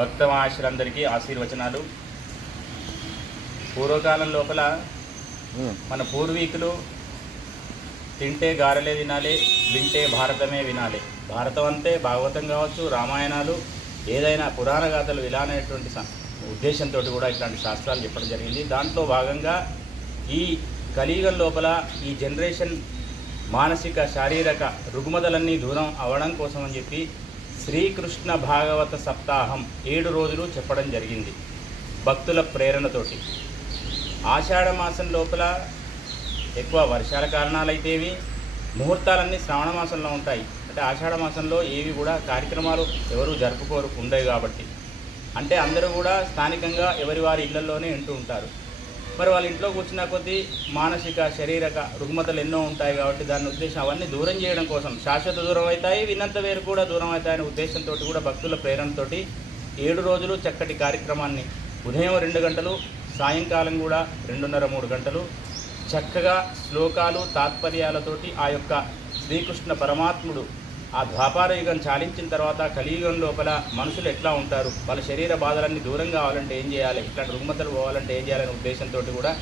భక్తమాషులందరికీ ఆశీర్వచనాలు. పూర్వకాలం లోపల మన పూర్వీకులు తింటే గారెలే తినాలి వింటే భారతమే వినాలి. భారతం అంటే భాగవతం కావచ్చు రామాయణాలు ఏదైనా పురాణ గాథలు వినాలనేటువంటి స- ఉద్దేశంతో కూడా ఇట్లాంటి శాస్త్రాలు చెప్పడం జరిగింది. దాంట్లో భాగంగా ఈ కలియుగం లోపల ఈ జనరేషన్ మానసిక శారీరక రుగ్మతలన్నీ దూరం అవడం కోసం అని చెప్పి శ్రీకృష్ణ భాగవత సప్తాహం ఏడు రోజులు చెప్పడం జరిగింది భక్తుల ప్రేరణతోటి. ఆషాఢ మాసం లోపల ఎక్కువ వర్షాల కారణాలైతేవి ముహూర్తాలన్నీ శ్రావణ మాసంలో ఉంటాయి. అంటే ఆషాఢ మాసంలో ఏవి కూడా కార్యక్రమాలు ఎవరు జరుపుకోరు ఉండవు కాబట్టి. అంటే అందరూ కూడా స్థానికంగా ఎవరి వారి ఇళ్ళలోనే వింటూ ఉంటారు. మరి వాళ్ళ ఇంట్లో కూర్చున్న కొద్దీ మానసిక శారీరక రుగ్మతలు ఎన్నో ఉంటాయి కాబట్టి దాని ఉద్దేశం అవన్నీ దూరం చేయడం కోసం శాశ్వత దూరం అవుతాయి విన్నంత వేరు కూడా దూరం అవుతాయనే ఉద్దేశంతో కూడా భక్తుల ప్రేరణతోటి ఏడు రోజులు చక్కటి కార్యక్రమాన్ని ఉదయం రెండు గంటలు సాయంకాలం కూడా రెండున్నర మూడు గంటలు చక్కగా శ్లోకాలు తాత్పర్యాలతోటి ఆ యొక్క శ్రీకృష్ణ పరమాత్ముడు ఆ ద్వాపార యుగం చాలించిన తర్వాత కలియుగం లోపల మనుషులు ఎట్లా ఉంటారు? వాళ్ళ శరీర బాధలన్నీ దూరం కావాలంటే ఏం చేయాలి? ఇట్లాంటి రుగ్మతలు పోవాలంటే ఏం చేయాలనే ఉద్దేశంతో కూడా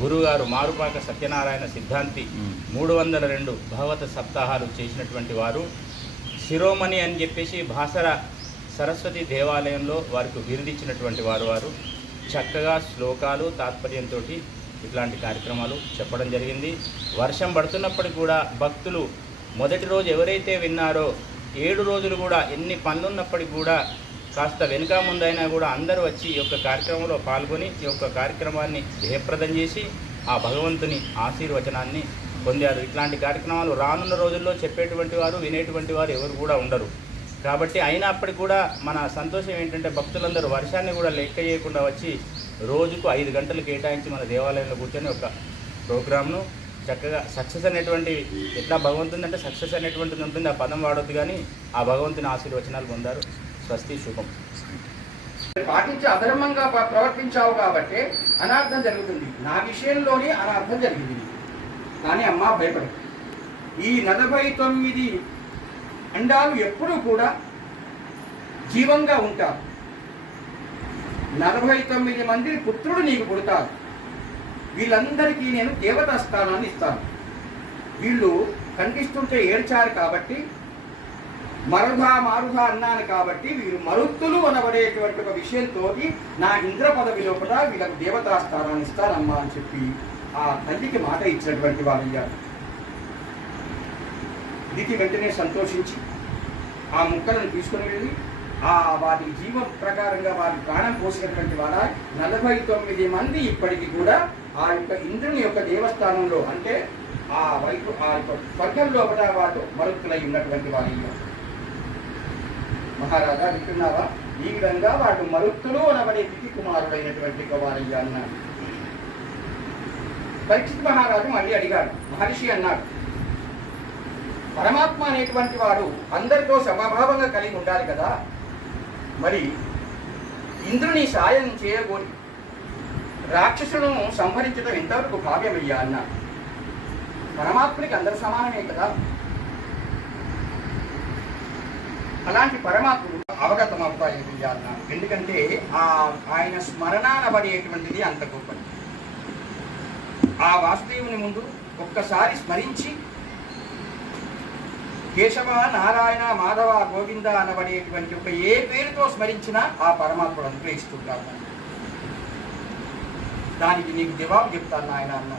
గురువుగారు మారుపాక సత్యనారాయణ సిద్ధాంతి మూడు వందల రెండు భగవత సప్తాహాలు చేసినటువంటి వారు శిరోమణి అని చెప్పేసి భాసర సరస్వతి దేవాలయంలో వారికి బిరుదిచ్చినటువంటి వారు వారు. చక్కగా శ్లోకాలు తాత్పర్యంతో ఇట్లాంటి కార్యక్రమాలు చెప్పడం జరిగింది. వర్షం పడుతున్నప్పటికి కూడా భక్తులు మొదటి రోజు ఎవరైతే విన్నారో ఏడు రోజులు కూడా ఎన్ని పనులున్నప్పటికి కూడా కాస్త వెనుక ముందైనా కూడా అందరూ వచ్చి ఈ యొక్క కార్యక్రమంలో పాల్గొని ఈ యొక్క కార్యక్రమాన్ని జయప్రదం చేసి ఆ భగవంతుని ఆశీర్వచనాన్ని పొందారు. ఇట్లాంటి కార్యక్రమాలు రానున్న రోజుల్లో చెప్పేటువంటి వారు వినేటువంటి వారు ఎవరు కూడా ఉండరు. కాబట్టి అయినప్పటికీ కూడా మన సంతోషం ఏంటంటే భక్తులందరూ వర్షాన్ని కూడా లెక్క చేయకుండా వచ్చి రోజుకు ఐదు గంటలు కేటాయించి మన దేవాలయంలో కూర్చొని ఒక ప్రోగ్రామ్ను చక్కగా సక్సెస్ అనేటువంటి ఎట్లా భగవంతుని అంటే సక్సెస్ అనేటువంటిది ఉంటుంది ఆ పదం వాడొద్దు కానీ ఆ భగవంతుని ఆశీర్వచనాలు పొందారు. స్వస్తి శుభం. పాటించి అధర్మంగా ప్రవర్తించావు కాబట్టి అనార్థం జరుగుతుంది. నా విషయంలోనే అనార్థం జరిగింది. కానీ అమ్మ భయపడదు ఈ నలభై తొమ్మిది అండాలు ఎప్పుడూ కూడా జీవంగా ఉంటారు. నలభై తొమ్మిది మంది పుత్రుడు నీకు పుడతారు వీళ్ళందరికీ నేను దేవతా స్థానాన్ని ఇస్తాను. వీళ్ళు ఖండిస్తుంటే ఏడ్చారు కాబట్టి మరుధా మారుధా అన్నాను కాబట్టి వీరు మరుత్తులు అనబడేటువంటి ఒక విషయంతో నా ఇంద్ర పదవి లోపల వీళ్ళకు దేవతా స్థానాన్ని ఇస్తానమ్మా అని చెప్పి ఆ తల్లికి మాట ఇచ్చినటువంటి వారయ్యారు. దిగి వెంటనే సంతోషించి ఆ ముక్కలను తీసుకుని వెళ్ళి ఆ వారి జీవం ప్రకారంగా వారి ప్రాణం పోసినటువంటి వాళ్ళ నలభై తొమ్మిది మంది ఇప్పటికీ కూడా ఆ యొక్క ఇంద్రుని యొక్క దేవస్థానంలో అంటే ఆ వైపు ఆ యొక్క స్వర్గం లోపల వారు మరుతులై ఉన్నటువంటి వారిలో మహారాజా వింటున్నావా? ఈ విధంగా వాడు మరుత్తులు అనబడే దితి కుమారుడైనటువంటి వారయ్య అన్నాడు. పరీక్షిత్ మహారాజు మళ్ళీ అడిగాడు మహర్షి అన్నాడు పరమాత్మ అనేటువంటి వాడు అందరితో సమభావంగా కలిగి ఉండాలి కదా. మరి ఇంద్రుని సాయం చేయగోరి రాక్షసులను సంహరించడం ఎంతవరకు భావ్యమయ్యా అన్నాడు పరమాత్మునికి అందరు సమానమే కదా? అలాంటి పరమాత్ముడు అవగతం అవుతాయి అన్నాడు ఎందుకంటే ఆ ఆయన స్మరణానబడేటువంటిది అంత గొప్పది. ఆ వాసుదేవుని ముందు ఒక్కసారి స్మరించి కేశవ నారాయణ మాధవ గోవింద అనబడేటువంటి ఒక ఏ పేరుతో స్మరించినా ఆ పరమాత్ముడు అనుగ్రహిస్తుంటాడు. దానికి నీకు జవాబు చెప్తాను ఆయన అన్న.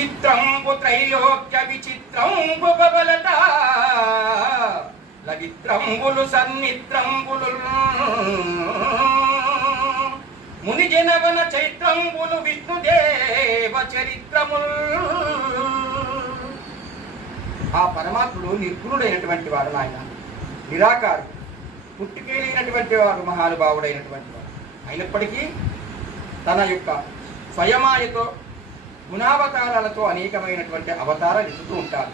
చిత్రంబు త్రైలోక్య విచిత్రంబు బబలత. లవిత్రంబులు సన్నిత్రంబులు. ముని జనవన చైత్రంబులు విష్ణుదేవ చరిత్రములు. ఆ పరమాత్ముడు నిర్గుణుడైనటువంటి వాడు నాయన. నిరాకారు పుట్టుకేలినటువంటి వాడు మహానుభావుడైనటువంటి వాడు. అయినప్పటికీ తన యొక్క స్వయమాయతో గుణావతారాలతో అనేకమైనటువంటి అవతారాలు ఎత్తుతూ ఉంటారు.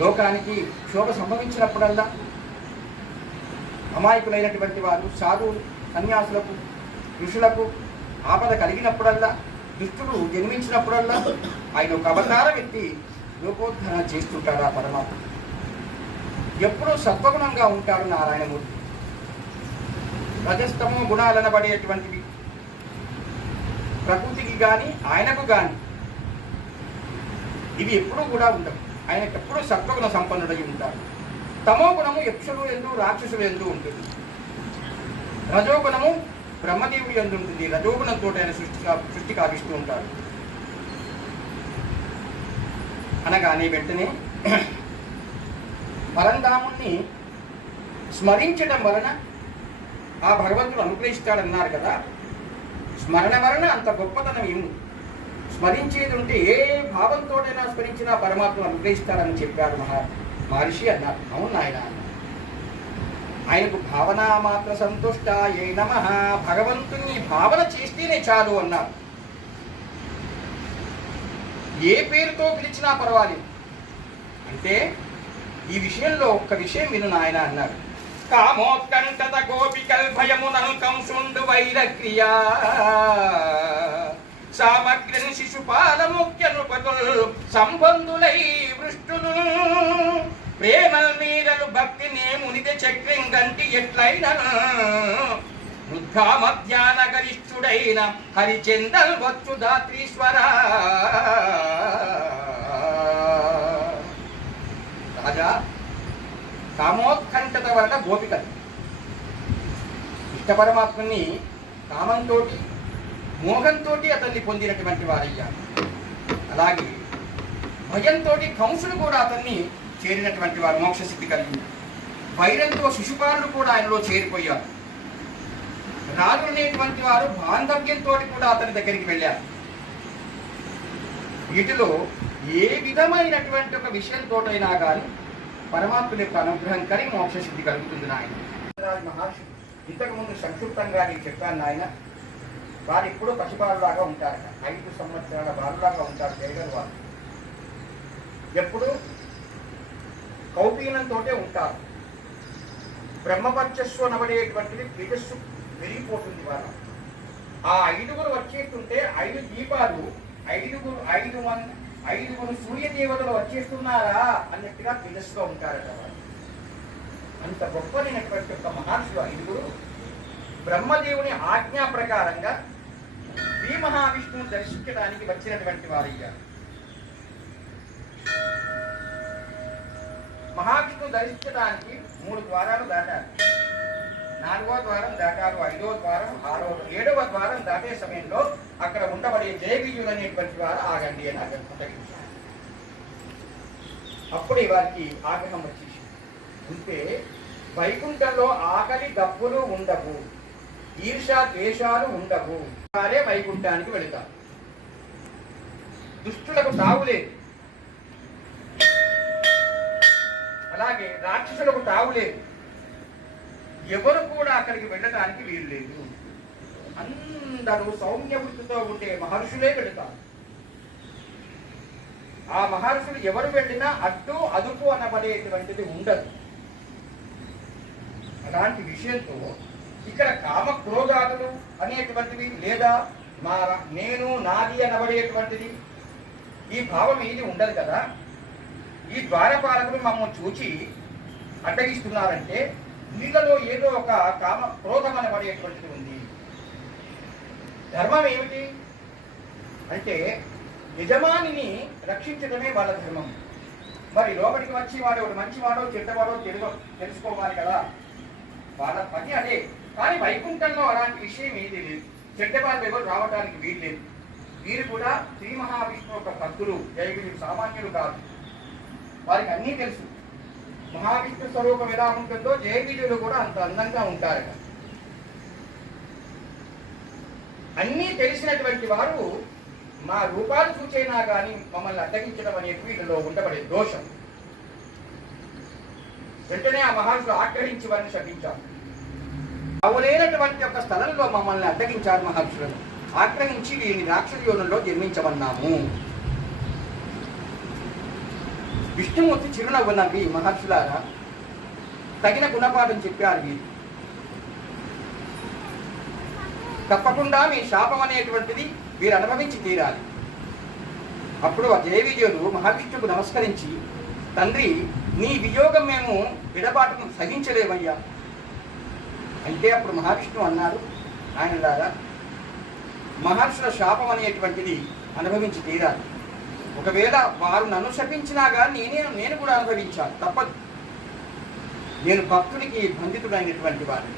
లోకానికి క్షోభ సంభవించినప్పుడల్లా అమాయకులైనటువంటి వారు సాధువులు సన్యాసులకు ఋషులకు ఆపద కలిగినప్పుడల్లా దుష్టుడు జన్మించినప్పుడల్లా ఆయన ఒక అవతారం ఎత్తి లోకోద్ధరణ చేస్తుంటాడు ఆ పరమాత్మ. ఎప్పుడూ సత్వగుణంగా ఉంటాడు నారాయణమూర్తి. రజస్తమ గుణాలనబడేటువంటివి ప్రకృతికి కానీ ఆయనకు కానీ ఇవి ఎప్పుడూ కూడా ఉండవు. ఆయనకు ఎప్పుడూ సత్వగుణ సంపన్నుడై ఉంటారు తమో గుణము యక్షులు ఎందు రాక్షసులు ఎందు ఉంటుంది. రజోగుణము బ్రహ్మదేవుడు ఎందు ఉంటుంది. రజోగుణంతో ఆయన సృష్టి సృష్టి కావిస్తూ ఉంటాడు. అనగానే వెంటనే పరంధాముణ్ణి స్మరించడం వలన ఆ భగవంతుడు అనుగ్రహిస్తాడన్నారు కదా. స్మరణ వలన అంత గొప్పతనం ఏమి స్మరించేది ఉంటే ఏ భావంతోనైనా స్మరించినా పరమాత్మ అనుగ్రహిస్తారని చెప్పాడు మహా మహర్షి అన్నారు. అవును ఆయన ఆయనకు భావన మాత్ర సంతుష్ట ఏ నమ. భగవంతుని భావన చేస్తేనే చాలు అన్నారు. ఏ పేరుతో పిలిచినా పర్వాలేదు. అంటే ఈ విషయంలో ఒక్క విషయం విను నాయన అన్నాడు కామోత్కంఠత గోపికల్భయమునను కంసుండు వైరక్రియా. సామగ్రిని శిశుపాల ముఖ్య నృపతులు సంబంధులై వృష్టులు ప్రేమల్ మీరలు భక్తి నేమునిది చక్రం గంటి ఎట్లయినను వృద్ధా మధ్యాహ్న గరిష్ఠుడైన హరిచందల్ వచ్చు దాత్రీశ్వర. రాజా కామోత్కంఠత వలన గోపికలు. ఇష్ట పరమాత్మని కామంతో మోహంతో అతన్ని పొందినటువంటి వారయ్యారు అలాగే భయంతో కంసుడు కూడా అతన్ని చేరినటువంటి వారు మోక్షసిద్ధి కలిగింది వైరంతో శిశుపాలుడు కూడా ఆయనలో చేరిపోయారు. రాజు అనేటువంటి వారు బాంధవ్యంతో కూడా అతని దగ్గరికి వెళ్ళారు. వీటిలో ఏ విధమైనటువంటి ఒక విషయంతోటైనా కానీ పరమాత్మ యొక్క అనుగ్రహం కలిగి మోక్ష సిద్ధి కలుగుతుంది నాయన. మహర్షి ఇంతకు ముందు సంక్షిప్తంగా నేను చెప్పాను నాయన వారు ఇప్పుడు పసిబాలులాగా ఉంటారట. ఐదు సంవత్సరాల బాలులాగా ఉంటారు జయగర్ వారు. ఎప్పుడు? కౌపీనంతోటే ఉంటారు. బ్రహ్మపర్చస్సు అనబడేటువంటిది తేజస్సు పెరిగిపోతుంది వాళ్ళ ఆ ఐదుగురు వచ్చేస్తుంటే ఐదు దీపాలు ఐదుగురు ఐదు మంది ఐదుగురు సూర్య దేవతలు వచ్చేస్తున్నారా అన్నట్టుగా పిలుస్తూ ఉంటారట అంత గొప్పనైనటువంటి ఒక మహర్షులు ఐదుగురు బ్రహ్మదేవుని ఆజ్ఞా ప్రకారంగా శ్రీ మహావిష్ణువు దర్శించడానికి వచ్చినటువంటి వారయ్యారు మహావిష్ణువు దర్శించడానికి మూడు ద్వారాలు దాటారు. నాలుగో ద్వారం దాటారు ఐదవ ద్వారం ఆరవ ఏడవ ద్వారం దాటే సమయంలో అక్కడ ఉండబడే జయబీజులు అనేటువంటి వారు ఆగండి అని ఆగ్రహించారు అప్పుడే వారికి ఆగ్రహం వచ్చేసి ఉంటే వైకుంఠంలో ఆకలి డబ్బులు ఉండవు ఈర్ష ద్వేషాలు ఉండవు. వారే వైకుంఠానికి వెళతారు. దుష్టులకు తావులేదు అలాగే రాక్షసులకు తావులేదు ఎవరు కూడా అక్కడికి వెళ్ళడానికి వీలు లేదు. అందరూ సౌమ్య వృత్తితో ఉండే మహర్షులే వెళతారు. ఆ మహర్షులు ఎవరు వెళ్ళినా అడ్డు అదుపు అనబడేటువంటిది ఉండదు. అలాంటి విషయంతో ఇక్కడ కామ క్రోధాదులు అనేటువంటివి లేదా మా నేను నాది అనబడేటువంటిది ఈ భావం ఏది ఉండదు కదా. ఈ ద్వారపాలకులు మమ్మల్ని చూచి అడ్డగిస్తున్నారంటే వీళ్ళలో ఏదో ఒక కామ క్రోధం అనబడేటువంటిది ఉంది. ధర్మం ఏమిటి? అంటే యజమానిని రక్షించడమే వాళ్ళ ధర్మం. మరి లోపలికి వచ్చి వాడు ఒకటి మంచివాడో చెడ్డవాడో తెలుగు తెలుసుకోవాలి కదా. వాళ్ళ పని అదే. కానీ వైకుంఠంలో అలాంటి విషయం ఏది లేదు. చెడ్డవాళ్ళు ఎవరు రావడానికి వీలు లేదు. వీరు కూడా శ్రీ మహావిష్ణు యొక్క భక్తులు జైవిలు సామాన్యులు కాదు. వారికి అన్నీ తెలుసు. మహావిష్ణు స్వరూపం ఎలా ఉంటుందో జయవీరులు కూడా అంత అందంగా ఉంటారట. అన్నీ తెలిసినటువంటి వారు మా రూపాలు చూచైనా కానీ మమ్మల్ని అడ్డగించడం అనేది వీటిలో ఉండబడే దోషం. వెంటనే ఆ మహర్షులు ఆగ్రహించి వారిని శపించారు అవలేనటువంటి ఒక స్థలంలో మమ్మల్ని అడ్డగించారు మహర్షులను ఆగ్రహించి వీరిని రాక్షస యోనంలో జన్మించమన్నాము. విష్ణుమూర్తి చిరునవ్వు నవ్వి మహర్షులారా తగిన గుణపాఠం చెప్పారు వీరు తప్పకుండా మీ శాపం అనేటువంటిది వీరు అనుభవించి తీరాలి. అప్పుడు ఆ జయవిజయుడు మహావిష్ణువుకు నమస్కరించి తండ్రి నీ వియోగం మేము విడబాటును సహించలేమయ్యా. అయితే అప్పుడు మహావిష్ణువు అన్నారు ఆయనలాగా మహర్షుల శాపం అనేటువంటిది అనుభవించి తీరాలి. ఒకవేళ వారు నన్ను శపించినా కానీ నేనే నేను కూడా అనుభవించాను. తప్పదు. నేను భక్తునికి బంధితుడైనటువంటి వాడిని.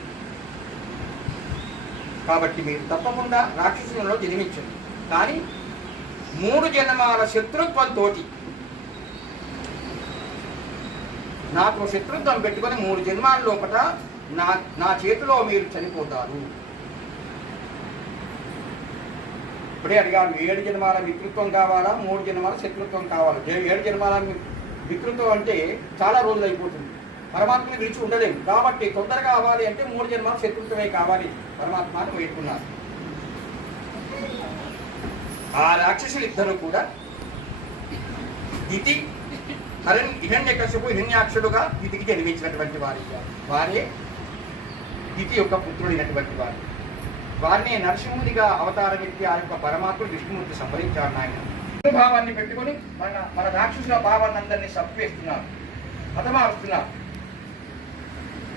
కాబట్టి మీరు తప్పకుండా రాక్షసులలో జన్మించండి. కానీ మూడు జన్మాల శత్రుత్వంతో నాకు శత్రుత్వం పెట్టుకొని మూడు జన్మాల లోపల నా నా చేతిలో మీరు చనిపోతారు. ఇప్పుడే అడిగాను ఏడు జన్మాల మిత్రుత్వం కావాలా? మూడు జన్మాల శత్రుత్వం కావాలా? ఏడు జన్మాల మిత్రుత్వం అంటే చాలా రోజులు అయిపోతుంది. పరమాత్మని విడిచి ఉండలేము. కాబట్టి తొందరగా కావాలి అంటే మూడు జన్మాల శత్రుత్వమే కావాలి. పరమాత్మని వేడుకున్నారు. ఆ రాక్షసులు ఇద్దరు కూడా దితి హరణ్ హిరణ్యకశపు హిరణ్యాక్షుడుగా దితికి జన్మించినటువంటి వారి వారే దితి యొక్క పుత్రుడైనటువంటి వారు. వారిని నరసింహునిగా అవతారం ఎత్తి ఆ యొక్క పరమాత్ముడు విష్ణుమూర్తి సంహరించాడు ఆయన భావాన్ని పెట్టుకొని మన మన రాక్షసుల భావాన్ని అందరినీ సంపేస్తున్నారు హతమారుస్తున్నారు.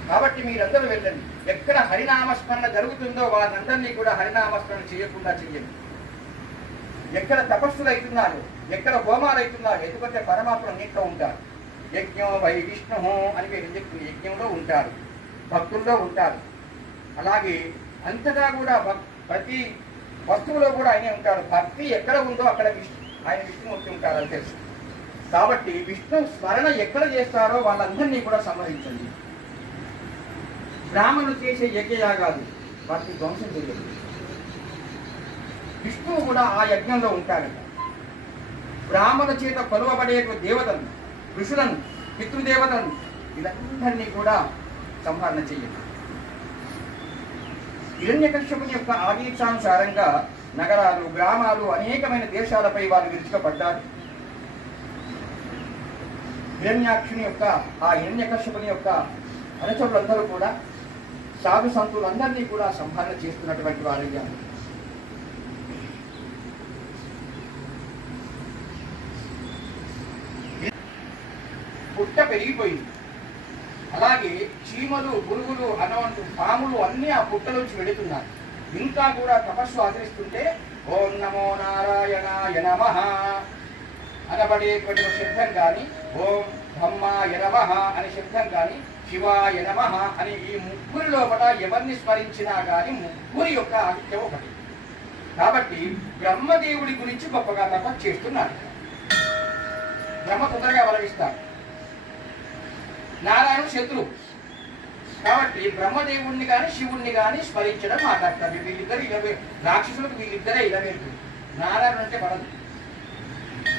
కాబట్టి మీరందరూ వెళ్ళండి. ఎక్కడ హరినామస్మరణ జరుగుతుందో వారందరినీ కూడా హరినామస్మరణ చేయకుండా చెయ్యండి. ఎక్కడ తపస్సులు అవుతున్నారు ఎక్కడ హోమాలు అవుతున్నారు ఎందుకంటే పరమాత్మ నీటిలో ఉంటారు. యజ్ఞం వై విష్ణు అని మీరు చెప్తుంది యజ్ఞంలో ఉంటారు భక్తుల్లో ఉంటారు. అలాగే అంతటా కూడా ప్రతి వస్తువులో కూడా ఆయనే ఉంటాడు భక్తి ఎక్కడ ఉందో అక్కడ విష్ణు ఆయన విష్ణుమూర్తి ఉంటారని తెలుసు. కాబట్టి విష్ణు స్మరణ ఎక్కడ చేస్తారో వాళ్ళందరినీ కూడా సంహరించండి బ్రాహ్మణులు చేసే యజ్ఞయాగాలు వాటికి ధ్వంసం చేయదు. విష్ణువు కూడా ఆ యజ్ఞంలో ఉంటాడట బ్రాహ్మణ చేత కొలువబడే దేవతలను ఋషులను పితృదేవతలను వీళ్ళందరినీ కూడా సంహరణ చేయాలి హిరణ్యకశ్యపుని యొక్క ఆదేశానుసారంగా నగరాలు గ్రామాలు అనేకమైన దేశాలపై వారు విరుచుకపడ్డారు హిరణ్యాక్షుని యొక్క ఆ హిరణ్యకశ్యపుని యొక్క అనుచరులందరూ కూడా సాధు సంతులందరినీ కూడా సంహరణ చేస్తున్నటువంటి వారయ్యారు పుట్ట పెరిగిపోయింది. అలాగే చీమలు పురుగులు అనవంటు పాములు అన్నీ ఆ పుట్టలోంచి వెళుతున్నారు ఇంకా కూడా తపస్సు ఆచరిస్తుంటే ఓం నమో నారాయణాయ నమ. అనబడేటువంటి శబ్దం కానీ ఓం బ్రహ్మాయ నమ అనే శబ్దం కానీ శివాయ నమ అని ఈ ముగ్గురి లోపల ఎవరిని స్మరించినా కానీ ముగ్గురి యొక్క ఆదిత్యం ఒకటి. కాబట్టి బ్రహ్మదేవుడి గురించి గొప్పగా తపస్సు చేస్తున్నారు. బ్రహ్మ తొందరగా వలగిస్తారు నారాయణ శత్రువు. కాబట్టి బ్రహ్మదేవుణ్ణి కానీ శివుణ్ణి కానీ స్మరించడం మాట్లాడతారు వీళ్ళిద్దరు ఇలవే రాక్షసులకు వీళ్ళిద్దరే ఇలవేల్పు నారాయణ అంటే పడదు.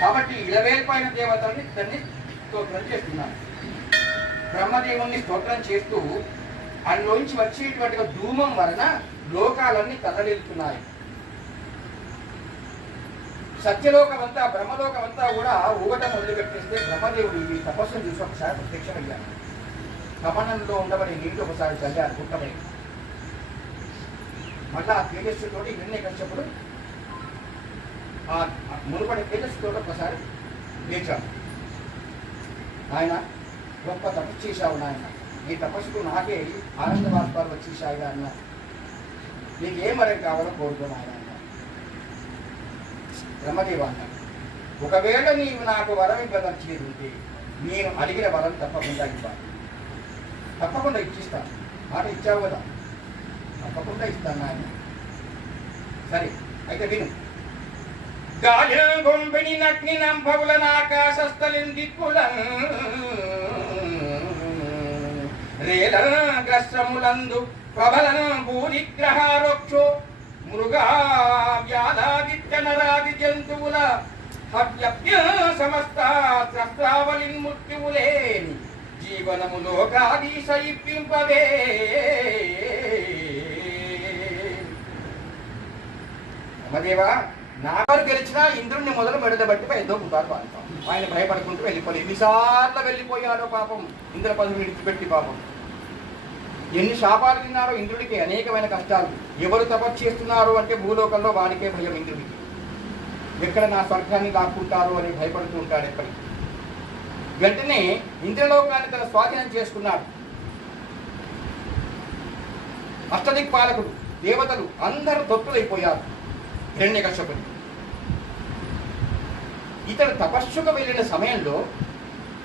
కాబట్టి ఇలవేల్పైన దేవతల్ని ఇద్దరిని స్తోత్రం చేస్తున్నారు. బ్రహ్మదేవుణ్ణి స్తోత్రం చేస్తూ అందులోంచి వచ్చేటువంటి ధూమం వలన లోకాలన్నీ తల్లడిల్లుతున్నాయి సత్యలోకమంతా బ్రహ్మలోకమంతా కూడా ఊగట మొదలుపెట్టేస్తే బ్రహ్మదేవుడు ఈ తపస్సును చూసి ఒకసారి ప్రత్యక్షమయ్యాడు. గమనంలో ఉండబడి నీళ్ళు ఒకసారి చల్లారు గుట్టమై మళ్ళా ఆ తేజస్సుతో నిన్నే కష్టప్పుడు ఆ ఆ మునుపటి తేజస్సుతో ఒకసారి లేచాడు ఆయన గొప్ప తపస్సు చేశావు నాయన. నీ తపస్సుకు నాకే ఆనంద బాష్పాలు వచ్చేసాయి అన్న నీకు ఏ మరం కావాలో కోరుకున్నాయన నాయన. బ్రహ్మదేవ అన్నాడు ఒకవేళ నీవు నాకు వరం ఇవ్వదలిచేది ఉంటే నేను అడిగిన వరం తప్పకుండా ఇవ్వాలి. తప్పకుండా ఇచ్చిస్తాను మాట ఇచ్చావు కదా. తప్పకుండా ఇస్తాను నాయన. సరే అయితే విను. గాలిన నగ్ని నంభవుల ఆకాశస్థలిన్ దిక్కులన్ రేల గ్రస్రములందు ప్రబలన భూరి గ్రహారోక్షో మృగా వ్యాధాదిత్య నరాది జంతువుల హవ్యభ్య సమస్త త్రస్త్రావలిన్ జీవనములో జీవనము లోకాదీశ ఇప్పింపవే అమ్మదేవా నాగారు గెలిచినా ఇంద్రుణ్ణి మొదలు మెడదబట్టి పై దోపుతారు పాపం. ఆయన భయపడుకుంటూ వెళ్ళిపోయి ఎన్నిసార్లు వెళ్ళిపోయాడో పాపం. ఇంద్ర పదవి విడిచిపెట్టి పాపం. ఎన్ని శాపాలు తిన్నారో ఇంద్రుడికి అనేకమైన కష్టాలు. ఎవరు తపస్సు చేస్తున్నారు అంటే భూలోకంలో వాడికే భయం ఇంద్రుడికి. ఎక్కడ నా స్వర్గాన్ని లాక్కుంటారు అని భయపడుతూ ఉంటాడు ఎప్పటికీ. వెంటనే ఇంద్రలోకాన్ని తన స్వాధీనం చేసుకున్నాడు. అష్టదిక్పాలకుడు దేవతలు అందరూ దొత్తులైపోయారు హిరణ్యకశ్యపుని. ఇతడు తపస్సుకు వెళ్ళిన సమయంలో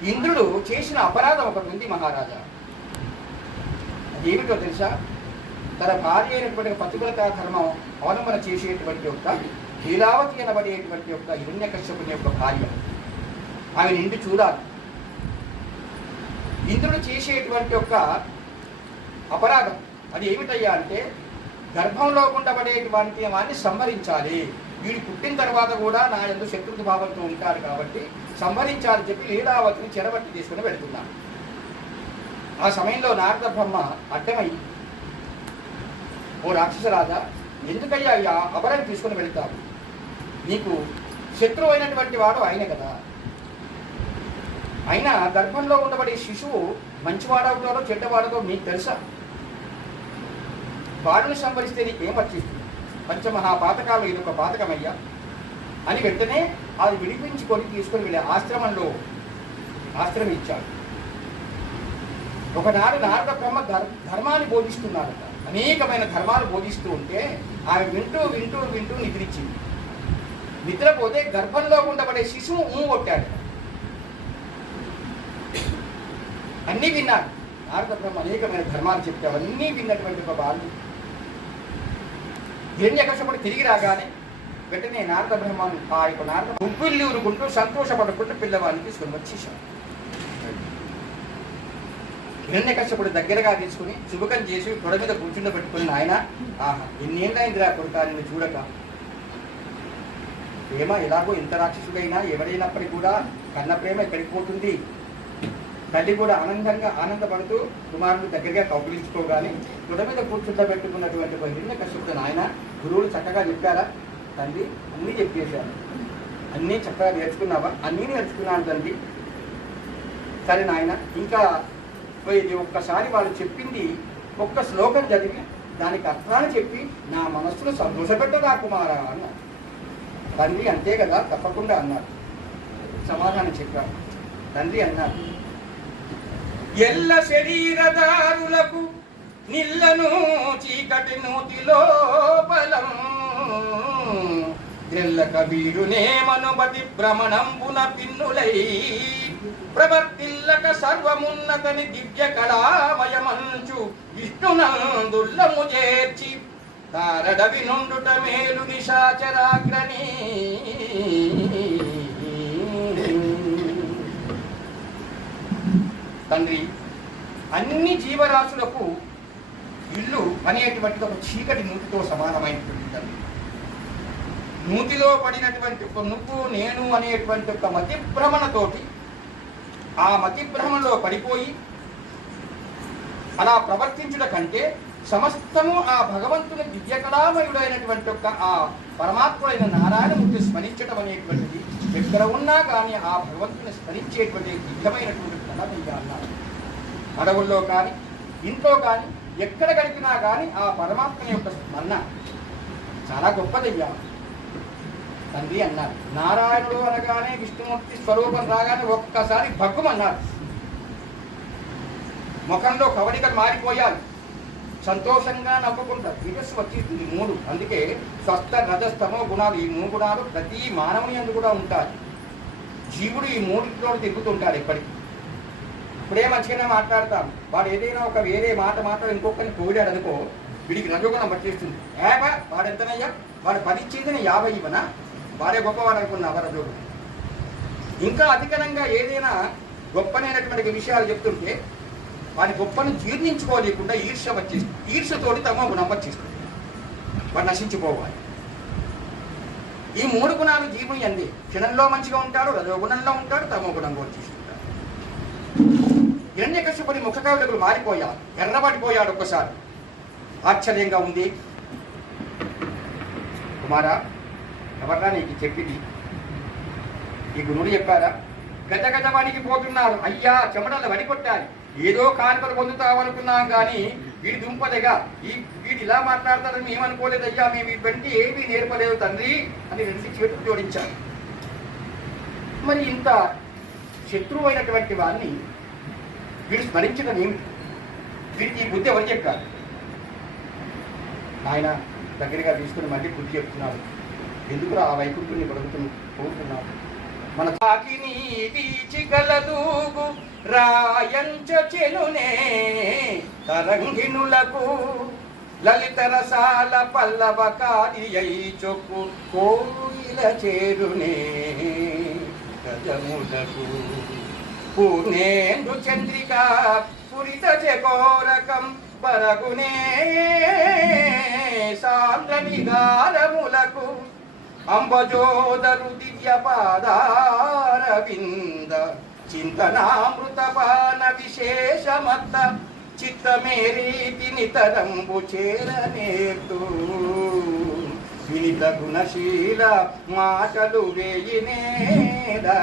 ఇంద్రుడు చేసిన అపరాధం ఒకటి ఉంది మహారాజా. అదేమిటో తెలుసా? తన భార్య అయినటువంటి పతివ్రత ధర్మం అవలంబన చేసేటువంటి యొక్క లీలావతి అనబడేటువంటి యొక్క హిరణ్యకశ్యపుని యొక్క భార్య. ఆమె నిండి చూడాలి. ఇంద్రుడు చేసేటువంటి యొక్క అపరాధం. అది ఏమిటయ్యా అంటే గర్భంలో ఉండబడేటువంటి వాడిని సంహరించాలి. వీడు పుట్టిన తర్వాత కూడా నా ఎందు శత్రుత భావంతో ఉంటారు కాబట్టి సంహరించాలని చెప్పి లీలావతిని చెరబట్టి తీసుకుని వెళుతున్నాను ఆ సమయంలో నారద బ్రహ్మ అడ్డమై ఓ రాక్షసరాజా ఎందుకయ్యా ఈ అపరాన్ని తీసుకుని వెళ్తావు? నీకు శత్రువు అయినటువంటి వాడు ఆయన కదా. అయినా గర్భంలో ఉండబడే శిశువు మంచివాడవుతాడో చెడ్డవాడదో మీకు తెలుసా? వాడిని సంభరిస్తే నీకేం వర్తిస్తుంది? పంచమహాపాతకాలు ఇది ఒక పాతకమయ్యా. అని వెంటనే అది విడిపించుకొని తీసుకొని వెళ్ళే ఆశ్రమంలో ఆశ్రమం ఇచ్చాడు ఒకనాడు నారద బ్రహ్మ ధర్- ధర్మాన్ని బోధిస్తున్నారట. అనేకమైన ధర్మాలు బోధిస్తూ ఉంటే ఆమె వింటూ వింటూ వింటూ నిద్రించింది నిద్రపోతే గర్భంలో ఉండబడే శిశువు ఊ కొట్టాడు అన్నీ విన్నాడు భారత బ్రహ్మ అనేకమైన ధర్మాలు చెప్తే అవన్నీ విన్నటువంటి ఒక బాలు హిరణ్యకశపుడు తిరిగి రాగానే వెంటనే నారద బ్రహ్మను ఆ యొక్క నారద ఉప్పిల్లి ఊరుకుంటూ సంతోషపడుకుంటూ పిల్లవాడిని తీసుకుని వచ్చేసాడు హిరణ్యకశ్యపుడు దగ్గరగా తీసుకుని శుభకం చేసి తొడ మీద కూర్చుండబెట్టుకుని ఆయన ఆహా ఎన్నేళ్ళైందిరా కొడుక నిన్ను చూడక? ప్రేమ ఎలాగో ఇంత రాక్షసుడైనా ఎవరైనప్పటికీ కూడా కన్న ప్రేమ ఎక్కడికి పోతుంది? తల్లి కూడా ఆనందంగా ఆనందపడుతూ కుమారుడు దగ్గరగా కౌగిలించుకోగానే తొడ మీద కూర్చుండబెట్టుకున్నటువంటి పెట్టుకున్నటువంటి హిరణ్య కశ్యపుడు నాయన గురువులు చక్కగా చెప్పారా? తండ్రి అన్నీ చెప్పేశారు అన్నీ చక్కగా నేర్చుకున్నావా? అన్నీ నేర్చుకున్నాను తండ్రి. సరే నాయన ఇంకా ఇది ఒక్కసారి వాళ్ళు చెప్పింది ఒక్క శ్లోకం చదివి దానికి అర్థాన్ని చెప్పి నా మనస్సును సంతోషపెట్టదా కుమారా అన్నారు. తండ్రి అంతే కదా తప్పకుండా అన్నారు. సమాధానం చెప్పారు. తండ్రి అన్నారు. ఎల్ల శరీరదారులకు నిల్లను చీకటి నూతి బలం ఎల్ల కబీరునే మనుబతి భ్రమణంబున పిన్నులై ప్రవర్తిల్లక సర్వమున్నతని దివ్య కళామయమంచు విష్ణునందుల్లము చేర్చి తారడవి నుండుట మేలు నిశాచరాగ్రణీ తండ్రి అన్ని జీవరాశులకు ఇల్లు అనేటువంటిది ఒక చీకటి నూతితో సమానమైనటువంటి తండ్రి. నూతిలో పడినటువంటి ఒక నువ్వు నేను అనేటువంటి ఒక మతి భ్రమణతోటి ఆ మతిభ్రమణలో పడిపోయి అలా ప్రవర్తించుట కంటే సమస్తము ఆ భగవంతుని దివ్యకళామయుడైనటువంటి ఒక ఆ పరమాత్ముడైన నారాయణమూర్తి స్మరించడం అనేటువంటిది ఎక్కడ ఉన్నా కానీ ఆ భగవంతుని స్మరించేటువంటి దివ్యమైనటువంటి కళ అన్నారు. అడవుల్లో కానీ ఇంట్లో కానీ ఎక్కడ గడిపినా కానీ ఆ పరమాత్మని యొక్క స్మరణ చాలా గొప్పదయ్యా. తండ్రి అన్నారు. నారాయణుడు అనగానే విష్ణుమూర్తి స్వరూపం రాగానే ఒక్కసారి భగ్గుమన్నారు. ముఖంలో కవడికలు మారిపోయారు సంతోషంగా నవ్వుకుంటారు. విజస్సు వచ్చేస్తుంది మూడు. అందుకే స్వస్థ రజస్తమో గుణాలు. ఈ మూడు గుణాలు ప్రతి మానవుని అందు కూడా ఉంటాయి. జీవుడు ఈ మూడింటిలో తిరుగుతుంటాడు ఎప్పటికీ. ఇప్పుడే మంచిగానే మాట్లాడతాం. వాడు ఏదైనా ఒక వేరే మాట మాట్లాడి ఇంకొకరిని పోయాడు అనుకో వీడికి రజోగుణం వచ్చేస్తుంది ఏమా వాడు ఎంతనయ్యా వాడు పది ఇచ్చేది యాభై ఇవ్వనా? వాడే గొప్పవాడు అనుకున్నా రజోగుణం ఇంకా అధికంగా ఏదైనా గొప్పనైనటువంటి విషయాలు చెప్తుంటే వాడి గొప్పను జీర్ణించుకోలేకుండా ఈర్ష వచ్చేస్తుంది ఈర్షతోటి తమ గుణం వచ్చేస్తుంది. వాడు నశించిపోవాలి. ఈ మూడు గుణాలు జీవుని అంది. క్షణంలో మంచిగా ఉంటాడు రజోగుణంలో ఉంటాడు తమో గుణంగా వచ్చేస్తుంటాడు. హిరణ్యకశ్యపుడి ముఖ కవలికలు మారిపోయారు ఎర్రబడిపోయాడు ఒక్కసారి. ఆశ్చర్యంగా ఉంది. కుమారా ఎవర్రా నీకు చెప్పింది? ఈ గురువులు చెప్పారా? గజ గజవానికి పోతున్నారు. అయ్యా చెమటలు వడికొట్టాలి ఏదో కానుకలు పొందుతామనుకున్నాం కానీ వీడి దుంపదగా. ఈ వీడు ఇలా మాట్లాడతారని మేము అనుకోలేదు అయ్యా మేము ఇటువంటి ఏమీ నేర్పలేదు తండ్రి అని రెండు చేతులు జోడించారు మరి ఇంత శత్రువు అయినటువంటి వాడిని వీడు స్మరించడం ఏమిటి? వీడికి ఈ బుద్ధి ఎవరు చెప్పారు? ఆయన దగ్గరగా తీసుకుని మళ్ళీ బుద్ధి చెప్తున్నాడు ఎందుకు ఆ వైకుంఠుని పడుకుతు పోతున్నాడు మన తాకిని వీచిగలదూగు రాయంచ తరంగిణులకు లలిత రసాల పల్లవ కాదియై చొక్కు కోయిల చేరునే గజములకు పూర్ణేందు చంద్రిక పురిత చకోరకం బరగునే సాంద్ర నిగారములకు అంబజోదరు దివ్య పాదారవింద చింతనామృతపాన విశేషమత్త చిత్తమేరీతి నితరంబు చేరనేతు వినిత గుణశీల మాటలు వేయినేదా.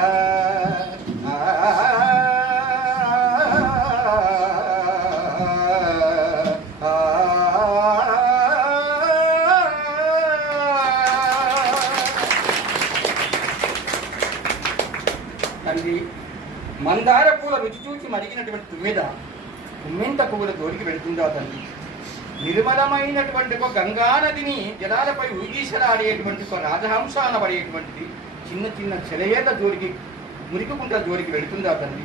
మందార పూల రుచి చూచి మరిగినటువంటి తుమ్మిద తుమ్మింత పువ్వుల జోలికి వెళుతుందా తల్లి? నిర్మలమైనటువంటి ఒక గంగా నదిని జలాలపై ఊగీసలాడేటువంటి ఒక రాజహంస అనబడేటువంటిది చిన్న చిన్న చెలయేత జోలికి మురికికుంట జోలికి వెళుతుందా తల్లి?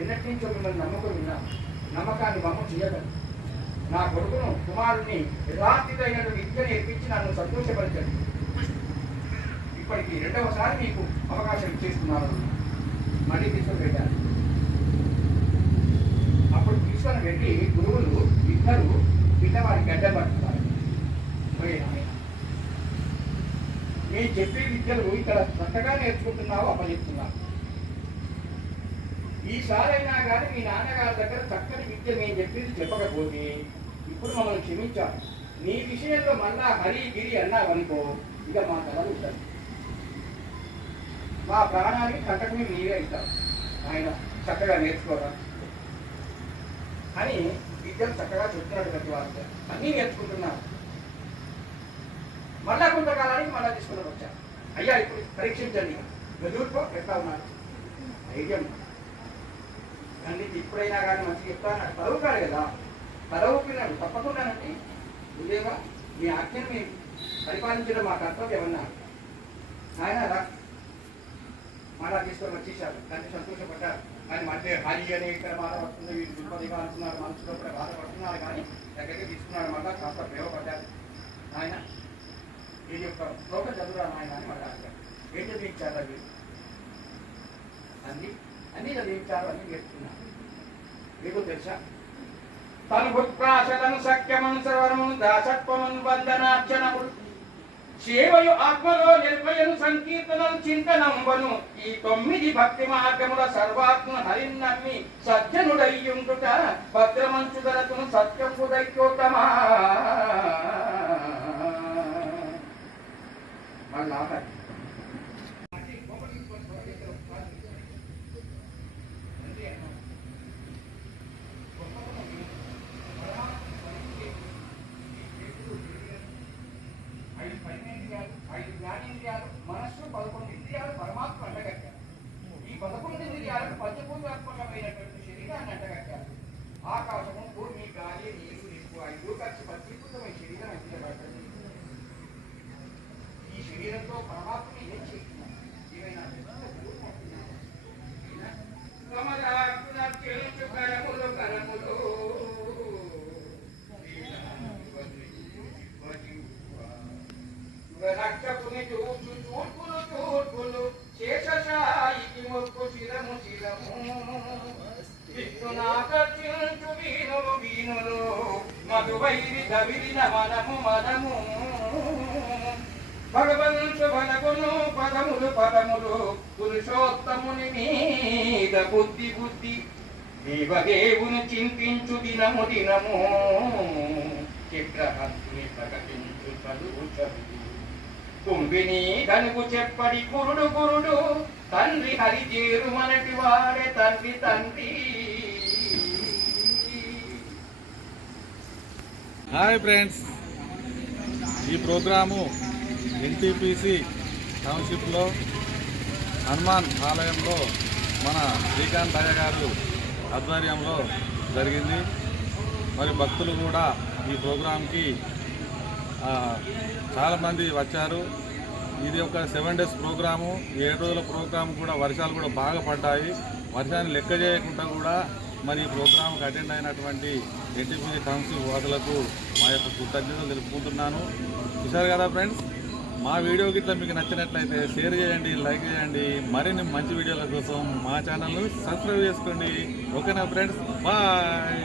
ఎన్నటి నుంచో మిమ్మల్ని నమ్మకం విన్నా నమ్మకాన్ని మమ్మ చేయగలరు నా కొడుకును కుమారుడిని యథార్థితైనటువంటి విద్యను నేర్పించి నన్ను సంతోషపరచండి. ఇప్పటికి రెండవసారి మీకు అవకాశం ఇచ్చేస్తున్నారు. మళ్ళీ తీసుకొని పెట్టారు అప్పుడు తీసుకొని వెళ్ళి గురువులు ఇద్దరు పిల్లవాడి గడ్డ పడుతున్నారు నేను చెప్పే విద్యలు ఇక్కడ చక్కగా నేర్చుకుంటున్నావు అప్పచెప్తున్నావు ఈసారైనా కానీ మీ నాన్నగారి దగ్గర చక్కని విద్య నేను చెప్పింది చెప్పకపోతే ఇప్పుడు మమ్మల్ని క్షమించాలి. నీ విషయంలో మళ్ళా హరి గిరి అన్నావనుకో ఇక మా తలలు ఉంటుంది మా ప్రాణానికి కంటకు మీరు నీవే ఇస్తారు ఆయన చక్కగా నేర్చుకోరా? అని విద్యను చక్కగా చెప్తున్నాడు ప్రతి వారు అన్నీ నేర్చుకుంటున్నారు. మళ్ళా కొంతకాలానికి మళ్ళా తీసుకుని వచ్చారు. అయ్యా ఇప్పుడు పరీక్షించండి ఎదుర్కో ఎట్లా ఉన్నారు? ధైర్యం అన్ని ఇప్పుడైనా కానీ మంచిగా చెప్తాను చదువుతాడు కదా చదువుకున్నాడు తప్పకుండానండి ఉదయమా మీ ఆజ్ఞను మేము పరిపాలించడం మా కర్తవ్యం అన్నారు ఆయన రా. మళ్ళా తీసుకొని వచ్చేసారు. దాన్ని సంతోషపడ్డారు. కానీ మధ్య హాయి అని ఇక్కడ బాధపడుతుంది వీళ్ళు దుర్పదిగా అంటున్నారు మనసులో కూడా బాధపడుతున్నారు కానీ దగ్గరికి తీసుకున్నాడు మళ్ళా కాస్త ప్రేమపడ్డారు ఆయన ఈ యొక్క లోక చదువురా నాయన అని మళ్ళీ అడిగారు. ఏం చదివించారు అది అన్ని అన్ని చదివించారు అని చెప్తున్నారు మీకు తెలుసా? తను భుత్ప్రాశలను సఖ్యమను సర్వమును దాసత్వమును బంధనార్చనములు. సేవయు ఆత్మలో నిర్భయను సంకీర్తనలు చింతనంబను. ఈ తొమ్మిది భక్తి మార్గముల సర్వాత్మ హరిన్నమ్మి సజ్జనుడయ్యుంటుట భద్రమంచు ధరతును సత్యంబు దైత్యోత్తమా. దేవుని చింతించు దినము దినము. చిత్రహంతుని ప్రకటించు చదువు చదువు. కుంభిని కనుగు చెప్పడి గురుడు గురుడు తండ్రి హరి చేరు మనటి వాడే తండ్రి తండ్రి. హాయ్ ఫ్రెండ్స్ ఈ ప్రోగ్రాము ఎన్టీపీసీ టౌన్షిప్లో హనుమాన్ ఆలయంలో మన శ్రీకాంత్ అయ్య గారు ఆధ్వర్యంలో జరిగింది. మరి భక్తులు కూడా ఈ ప్రోగ్రాంకి చాలామంది వచ్చారు. ఇది ఒక సెవెన్ డేస్ ప్రోగ్రాము. ఏడు రోజుల ప్రోగ్రాం కూడా వర్షాలు కూడా బాగా పడ్డాయి. వర్షాన్ని లెక్క చేయకుండా కూడా మరి ఈ ప్రోగ్రాంకి అటెండ్ అయినటువంటి ఎన్టీపీ కౌన్సిల్ వాసులకు మా యొక్క కృతజ్ఞతలు తెలుపుకుంటున్నాను. చూశారు కదా ఫ్రెండ్స్? మా వీడియో గిట్ల మీకు నచ్చినట్లయితే షేర్ చేయండి లైక్ చేయండి. మరిన్ని మంచి వీడియోల కోసం మా ఛానల్ను సబ్స్క్రైబ్ చేసుకోండి. ఓకేనా ఫ్రెండ్స్? బాయ్.